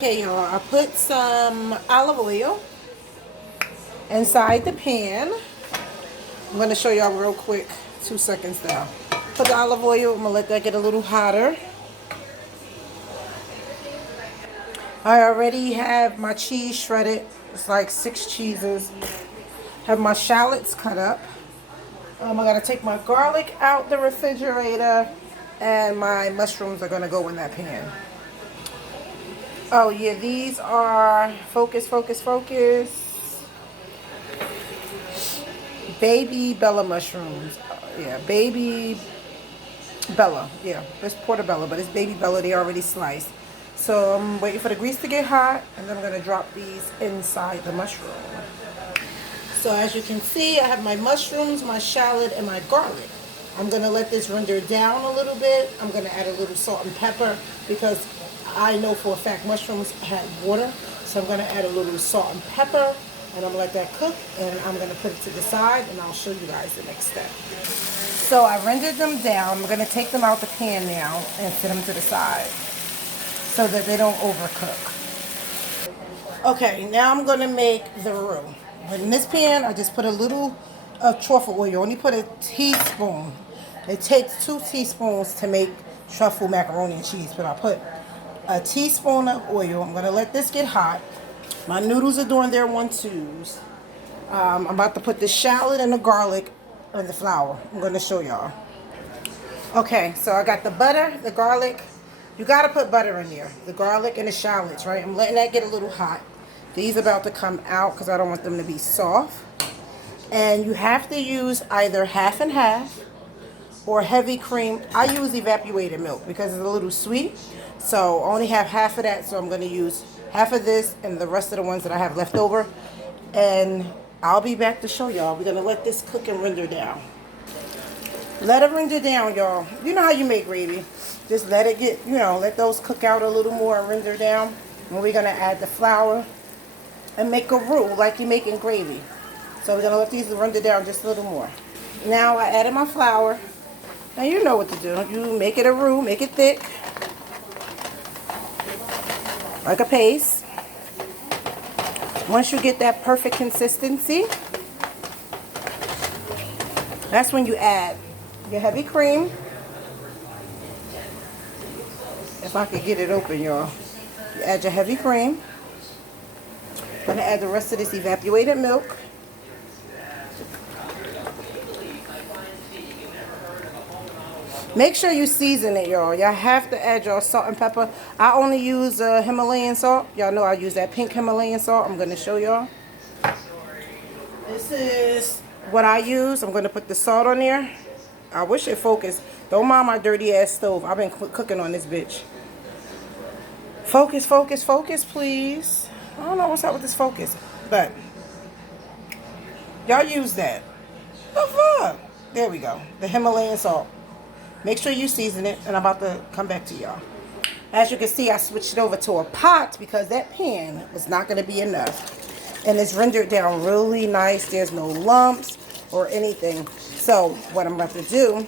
Okay, y'all, I put some olive oil inside the pan. I'm going to show y'all real quick, 2 seconds now. Put the olive oil, I'm going to let that get a little hotter. I already have my cheese shredded. It's like 6 cheeses. Have my shallots cut up. I got to take my garlic out the refrigerator, and my mushrooms are going to go in that pan. Oh yeah, these are focus. Baby Bella mushrooms. Yeah, baby Bella. Yeah, it's portobello, but it's baby Bella. They already sliced. So I'm waiting for the grease to get hot, and then I'm gonna drop these inside the mushroom. So as you can see, I have my mushrooms, my shallot, and my garlic. I'm gonna let this render down a little bit. I'm gonna add a little salt and pepper because I know for a fact mushrooms had water. So I'm gonna add a little salt and pepper, and I'm gonna let that cook, and I'm gonna put it to the side, and I'll show you guys the next step. So I rendered them down. I'm gonna take them out the pan now and set them to the side so that they don't overcook. Okay, now I'm gonna make the roux. In this pan, I just put a little of truffle oil. Only put a teaspoon. It takes 2 teaspoons to make truffle macaroni and cheese, but I put a teaspoon of oil. I'm gonna let this get hot. My noodles are doing their 1-2s. I'm about to put the shallot and the garlic and the flour. I'm gonna show y'all. Okay, so I got the butter, the garlic. You gotta put butter in there. The garlic and the shallots, right? I'm letting that get a little hot. These are about to come out because I don't want them to be soft. And you have to use either half and half or heavy cream. I use evaporated milk because it's a little sweet. So I only have half of that, so I'm gonna use half of this and the rest of the ones that I have left over. And I'll be back to show y'all. We're gonna let this cook and render down. Let it render down, y'all. You know how you make gravy. Just let it get, let those cook out a little more and render down. And we're gonna add the flour and make a roux like you're making gravy. So we're gonna let these render down just a little more. Now I added my flour. Now you know what to do. You make it a roux, make it thick, like a paste. Once you get that perfect consistency, that's when you add your heavy cream. If I could get it open, y'all. You add your heavy cream. I'm gonna add the rest of this evaporated milk. Make sure you season it, y'all. Y'all have to add your salt and pepper. I only use Himalayan salt. Y'all know I use that pink Himalayan salt. I'm going to show y'all. This is what I use. I'm going to put the salt on there. I wish it focused. Don't mind my dirty ass stove. I've been cooking on this bitch. Focus, please. I don't know what's up with this focus, but y'all use that. The fuck? There we go. The Himalayan salt. Make sure you season it, and I'm about to come back to y'all. As you can see, I switched it over to a pot because that pan was not going to be enough. And it's rendered down really nice. There's no lumps or anything. So what I'm about to do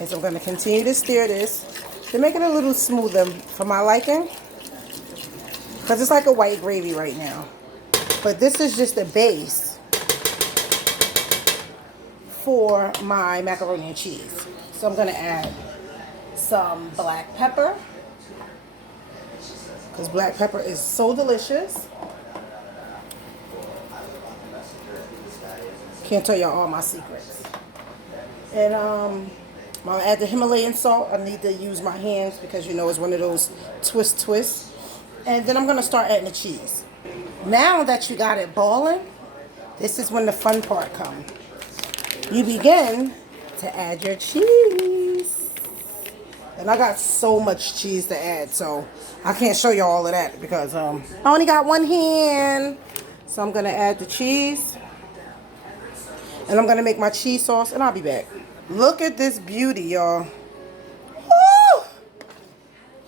is I'm going to continue to stir this to make it a little smoother for my liking. Because it's like a white gravy right now. But this is just a base for my macaroni and cheese. So I'm going to add some black pepper, because black pepper is so delicious. Can't tell y'all all my secrets. And I'm going to add the Himalayan salt. I need to use my hands because it's one of those twists. And then I'm going to start adding the cheese. Now that you got it boiling, this is when the fun part comes. You begin to add your cheese. And I got so much cheese to add, so I can't show you all of that because I only got one hand. So I'm gonna add the cheese, and I'm gonna make my cheese sauce, and I'll be back. Look at this beauty, y'all. Woo!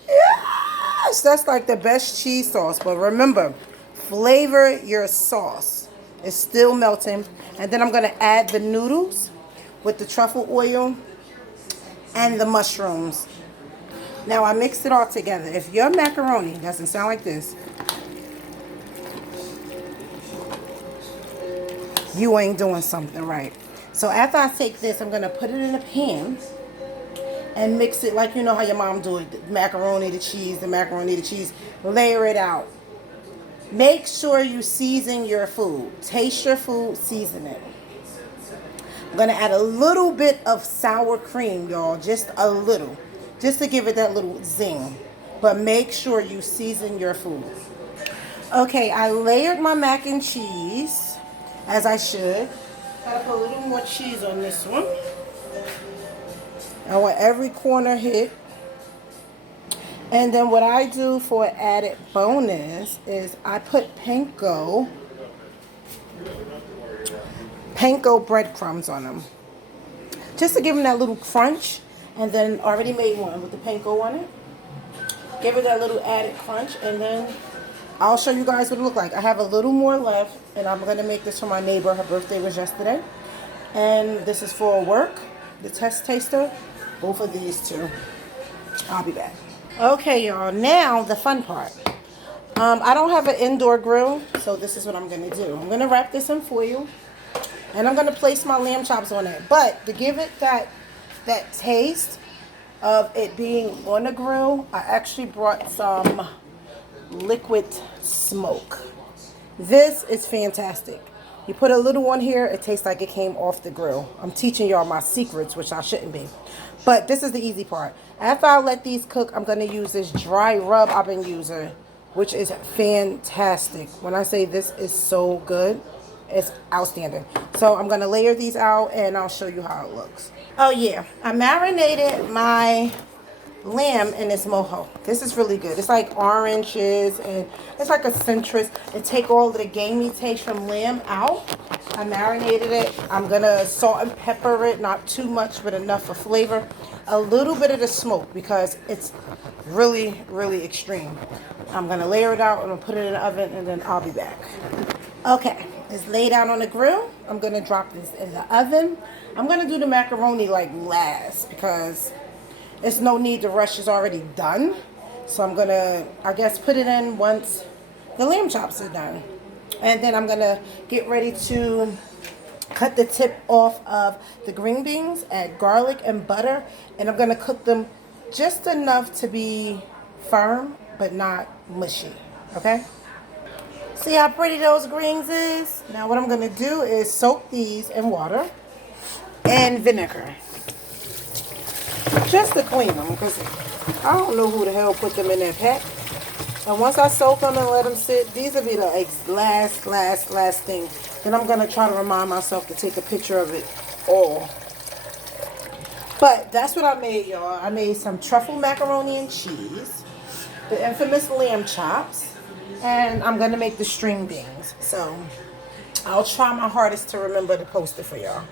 Yes, that's like the best cheese sauce. But remember, flavor your sauce. It's still melting, and then I'm gonna add the noodles with the truffle oil and the mushrooms. Now I mixed it all together. If your macaroni doesn't sound like this, you ain't doing something right. So after I take this, I'm gonna put it in a pan and mix it like you know how your mom do it. The macaroni, the cheese, the macaroni, the cheese. Layer it out. Make sure you season your food. Taste your food, season it. I'm gonna add a little bit of sour cream, y'all. Just a little. Just to give it that little zing. But make sure you season your food. Okay, I layered my mac and cheese as I should. Gotta put a little more cheese on this one. I want every corner hit. And then what I do for an added bonus is I put panko breadcrumbs on them. Just to give them that little crunch. And then already made one with the panko on it. Give it that little added crunch. And then I'll show you guys what it looks like. I have a little more left. And I'm going to make this for my neighbor. Her birthday was yesterday. And this is for work. The test taster. Both of these two. I'll be back. Okay, y'all. Now, the fun part. I don't have an indoor grill, so this is what I'm going to do. I'm going to wrap this in foil, and I'm going to place my lamb chops on it. But to give it that taste of it being on the grill, I actually brought some liquid smoke. This is fantastic. You put a little on here, it tastes like it came off the grill. I'm teaching y'all my secrets, which I shouldn't be. But this is the easy part. After I let these cook, I'm going to use this dry rub I've been using, which is fantastic. When I say this is so good, it's outstanding. So I'm going to layer these out, and I'll show you how it looks. Oh, yeah. I marinated my lamb in this mojo. This is really good. It's like oranges, and it's like a citrus. It take all of the gamey taste from lamb out. I marinated it. I'm gonna salt and pepper it, not too much, but enough for flavor. A little bit of the smoke because it's really, really extreme. I'm gonna layer it out and I'll put it in the oven, and then I'll be back. Okay, it's laid out on the grill. I'm gonna drop this in the oven. I'm gonna do the macaroni like last because there's no need to rush. It's already done. So I'm gonna, I guess, put it in once the lamb chops are done. And then I'm gonna get ready to cut the tip off of the green beans, add garlic and butter, and I'm gonna cook them just enough to be firm, but not mushy, okay? See how pretty those greens is? Now what I'm gonna do is soak these in water and vinegar. Just to clean them, because I don't know who the hell put them in that pack. And once I soak them and let them sit, these will be the last thing. Then I'm going to try to remind myself to take a picture of it all. But that's what I made, y'all. I made some truffle macaroni and cheese, the infamous lamb chops, and I'm going to make the string beans. So I'll try my hardest to remember to post it for y'all.